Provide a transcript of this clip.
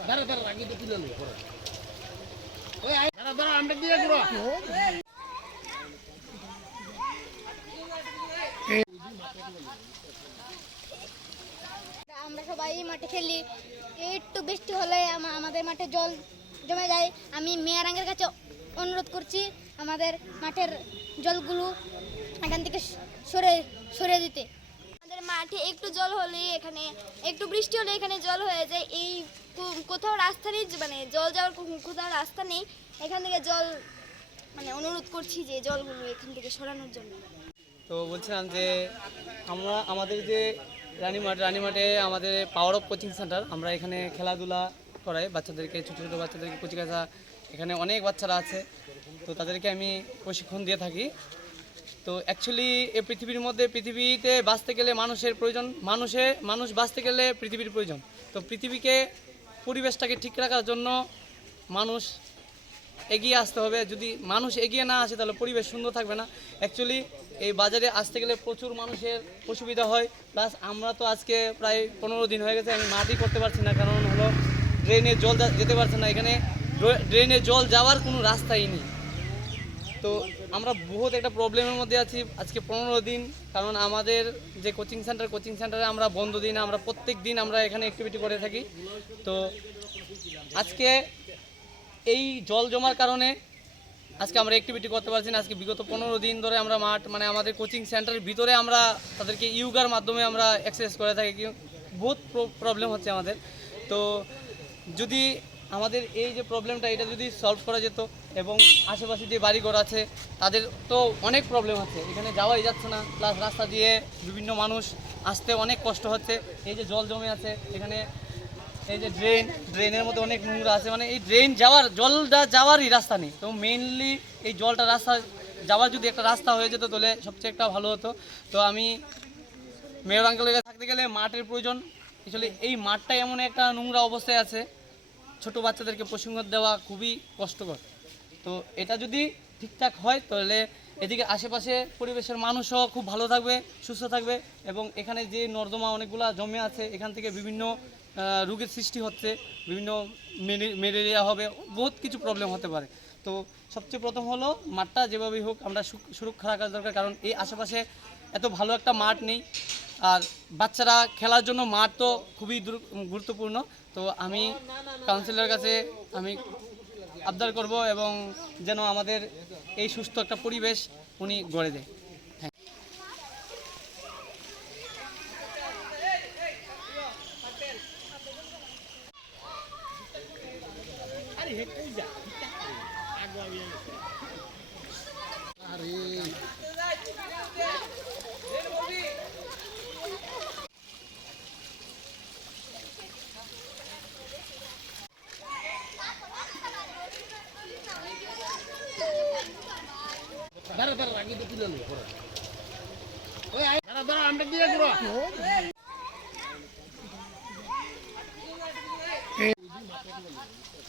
দাঁড়া দাঁড়া আগে তো তুলে নেই ওই আয় দাঁড়া দাঁড়া আমরা দিয়ে দিবো আমরা সবাই মাঠে খেলি। একটু বৃষ্টি হলে আমাদের মাঠে জল জমে যায়। আমি মেয়ারাঙ্গের কাছে অনুরোধ করছি, আমাদের মাঠের জলগুলো এখান থেকে সরে সরে দিতে। মাঠে একটু জল হলে এখানে, একটু বৃষ্টি হলে এখানে জল হয়ে যায়। এই কোথাও রাস্তা নেই মানে জল যাওয়ার কোথাও রাস্তা নেই। এখান থেকে জল মানে অনুরোধ করছি যে জলগুলো এখান থেকে সরানোর জন্য। তো বলছিলাম যে, আমরা আমাদের যে রানীমাঠ রানীমাঠে আমাদের পাওয়ার অফ কোচিং সেন্টার আমরা এখানে খেলাধুলা করাই বাচ্চাদেরকে, ছোটো ছোটো বাচ্চাদেরকে, কচিকাচা, এখানে অনেক বাচ্চারা আছে। তো তাদেরকে আমি প্রশিক্ষণ দিয়ে থাকি। তো অ্যাকচুয়ালি এই পৃথিবীর মধ্যে পৃথিবীতে বাঁচতে গেলে মানুষের প্রয়োজন, মানুষে, মানুষ বাঁচতে গেলে পৃথিবীর প্রয়োজন। তো পৃথিবীকে, পরিবেশটাকে ঠিক রাখার জন্য মানুষ এগিয়ে আসতে হবে। যদি মানুষ এগিয়ে না আসে, তাহলে পরিবেশ সুন্দর থাকবে না। অ্যাকচুয়ালি এই বাজারে আসতে গেলে প্রচুর মানুষের অসুবিধা হয়। প্লাস আমরা তো আজকে প্রায় পনেরো দিন হয়ে গেছে, আমি মাটি করতে পারছি না। কারণ হলো ড্রেনে জল যেতে পারছে না। এখানে ড্রে- ড্রেনে জল যাওয়ার কোনো রাস্তাই নেই। তো আমরা বহুত একটা প্রবলেমের মধ্যে আছি। আজকে পনেরো দিন, কারণ আমাদের যে কোচিং সেন্টার কোচিং সেন্টারে আমরা বন্ধ দিন আমরা প্রত্যেক দিন আমরা এখানে অ্যাক্টিভিটি করে থাকি। তো আজকে এই জল জমার কারণে আজকে আমরা অ্যাক্টিভিটি করতে পারছি না। আজকে বিগত পনেরো দিন ধরে আমরা মাঠ মানে আমাদের কোচিং সেন্টারের ভিতরে আমরা তাদেরকে ইউগার মাধ্যমে আমরা এক্সারসাইজ করে থাকি। বহুত প্রবলেম হচ্ছে আমাদের। তো যদি আমাদের এই যে প্রবলেমটা এটা যদি সলভ করা যেত এবং আশেপাশে যে বাড়িঘর আছে, তাদের তো অনেক প্রবলেম হচ্ছে এখানে যাওয়াই যাচ্ছে না। প্লাস রাস্তা দিয়ে বিভিন্ন মানুষ আসতে অনেক কষ্ট হচ্ছে। এই যে জল জমে আছে, এখানে এই যে ড্রেন ড্রেনের মধ্যে অনেক নোংরা আছে। মানে এই ড্রেন যাওয়ার জলটা যাওয়ারই রাস্তা নেই। তো মেইনলি এই জলটা রাস্তা, যাওয়ার যদি একটা রাস্তা হয়ে যেত, তাহলে সবচেয়ে একটা ভালো হতো। তো আমি মেয়র আঙ্কেলের কাছে থাকতে গেলে মাঠের প্রয়োজন। আসলে এই মাঠটা এমন একটা নোংরা অবস্থায় আছে। ছোট বাচ্চাদেরকে প্রশিক্ষণ দেওয়া খুবই কষ্টকর। তো এটা যদি ঠিকঠাক হয়, তাহলে এদিকে আশেপাশে পরিবেশের মানুষও খুব ভালো থাকবে, সুস্থ থাকবে এবং এখানে যে নর্দমা অনেকগুলা জমে আছে, এখান থেকে বিভিন্ন রোগের সৃষ্টি হচ্ছে, বিভিন্ন ম্যালেরিয়া হবে, বহুত কিছু প্রবলেম হতে পারে। তো সবচেয়ে প্রথম হলো মাঠটা যেভাবেই হোক আমরা সুরক্ষা রাখা দরকার, কারণ এই আশেপাশে এত ভালো একটা মাঠ নেই। আর বাচ্চারা খেলার জন্য মাঠ তো খুবই গুরুত্বপূর্ণ। তো আমি কাউন্সিলরের কাছে, আমি আবদার করব এবং যেন আমাদের এই সুস্থ একটা পরিবেশ উনি গড়ে দেয়। আরে হে কই যা আগে আমি আরে দাঁড়া দাঁড়া ওই দাঁড়া আমরা দিয়ে দিবো